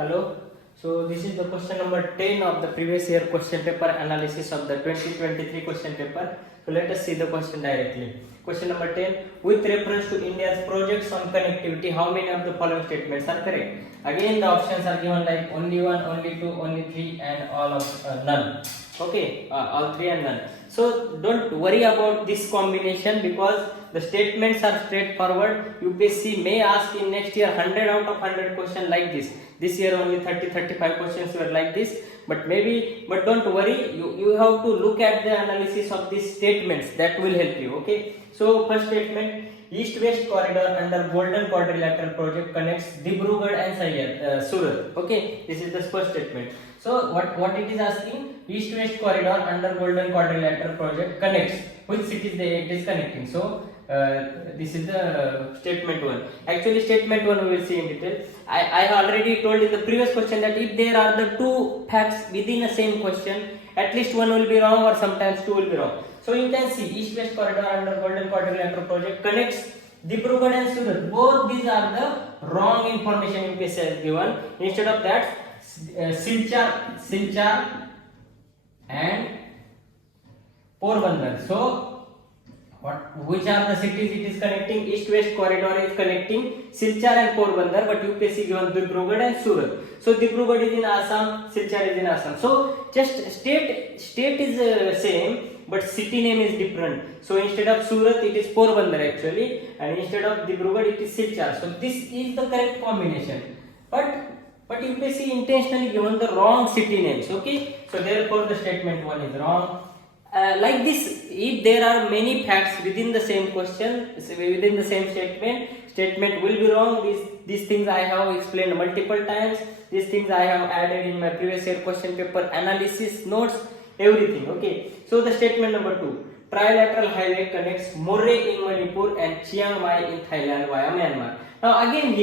Hello. So this is the question number 10 of the previous year question paper analysis of the 2023 question paper. So let us see the question directly. Question number 10. With reference to India's projects on connectivity, how many of the following statements are correct? Again the options are given like only one, only two, only three and all of none. Okay, all three and none. So don't worry about this combination because the statements are straightforward. UPSC may ask in next year 100 out of 100 question like this. This year only 30-35 questions were like this, but don't worry, you have to look at the analysis of these statements. That will help you. Okay, so first statement, east-west corridor under golden quadrilateral project connects Dibrugarh and Surat. Okay, this is the first statement. So what it is asking, east-west corridor under golden quadrilateral project connects which cities it is connecting. So this is the statement 1. Actually statement 1 we will see in detail. I already told in the previous question that if there are the two facts within the same question, at least one will be wrong or sometimes two will be wrong. So you can see east-west corridor under golden quadrilateral project connects Dibrugarh and Surat. Both these are the wrong information UPSC has given. Instead of that, Silchar and Porbandar. So which are the cities it is connecting? East-west corridor is connecting Silchar and Porbandar, but UPSC given Dibrugarh and Surat. So Dibrugarh is in Assam, Silchar is in Assam. So just state is same, but city name is different. So instead of Surat it is Porbandar actually, and instead of Dibrugarh it is Silchar. So this is the correct combination. But UPSC intentionally given the wrong city names. Okay, so therefore the statement 1 is wrong. Like this, if there are many facts within the same question, within the same statement will be wrong. These things I have explained multiple times. These things I have added in my previous year question paper analysis notes, everything. Okay, so the statement number 2, trilateral highway connects Moreh in Manipur and Chiang Mai in Thailand via Myanmar. Now again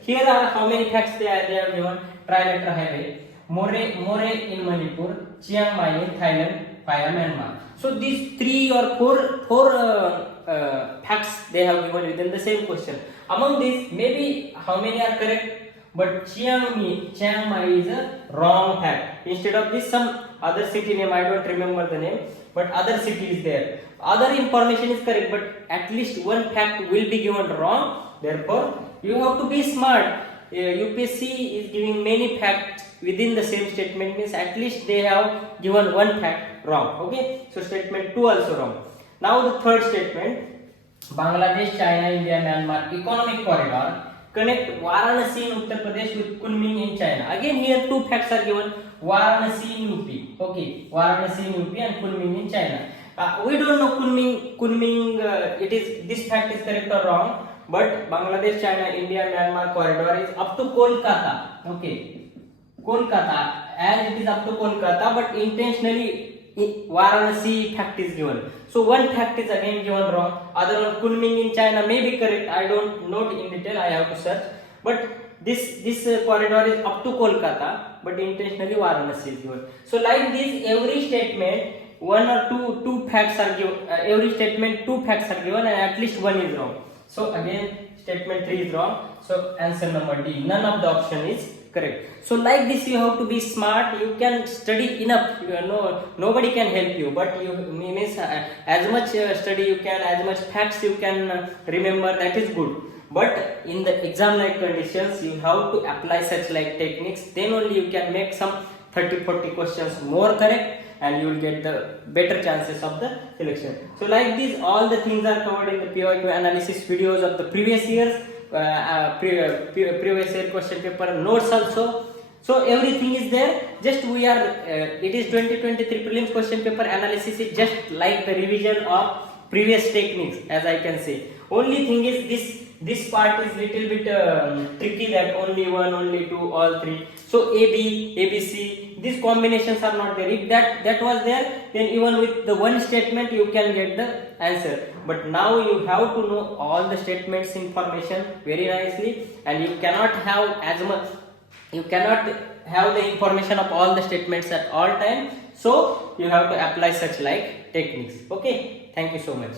here are how many facts they are given. Trilateral highway, Moreh in Manipur, Chiang Mai in Thailand via Myanmar. So these 3 or 4 facts they have given within the same question. Among these, maybe how many are correct, but Chiang Mai is a wrong fact. Instead of this, some other city name, I don't remember the name, but other city is there. Other information is correct, but at least one fact will be given wrong. Therefore, you have to be smart. UPSC is giving many facts within the same statement, means at least they have given one fact wrong. Okay, so statement 2 also wrong. Now the third statement, Bangladesh, China, India, Myanmar economic corridor connect Varanasi in Uttar Pradesh with Kunming in China. Again here 2 facts are given, Varanasi in UP. Okay, Varanasi in UP and Kunming in China. We don't know Kunming it is, this fact is correct or wrong, but Bangladesh, China, India, Myanmar corridor is up to Kolkata. Okay, Kolkata, as it is up to Kolkata, but intentionally Varanasi fact is given. So one fact is again given wrong. Other one, Kunming in China may be correct. I don't know in detail. I have to search. But this corridor is up to Kolkata, but intentionally Varanasi is given. So like this, every statement one or two facts are given. Every statement 2 facts are given, and at least one is wrong. So again, statement 3 is wrong. So answer number D. None of the option is correct. So like this, you have to be smart. You can study enough. Nobody can help you, but you means as much study you can, as much facts you can remember. That is good. But in the exam like conditions, you have to apply such like techniques. Then only you can make some 30-40 questions more correct, and you will get the better chances of the selection. So like this, all the things are covered in the PYQ analysis videos of the previous years. Previous year question paper notes also. So everything is there. Just we are it is 2023 prelims question paper analysis is just like the revision of previous techniques, as I can say. Only thing is this part is little bit tricky, that only 1, only 2, all 3. So ABC, these combinations are not there. If that was there, then even with the one statement you can get the answer. But now you have to know all the statements information very nicely, and you cannot have as much. You cannot have the information of all the statements at all time. So you have to apply such like techniques. Okay, thank you so much.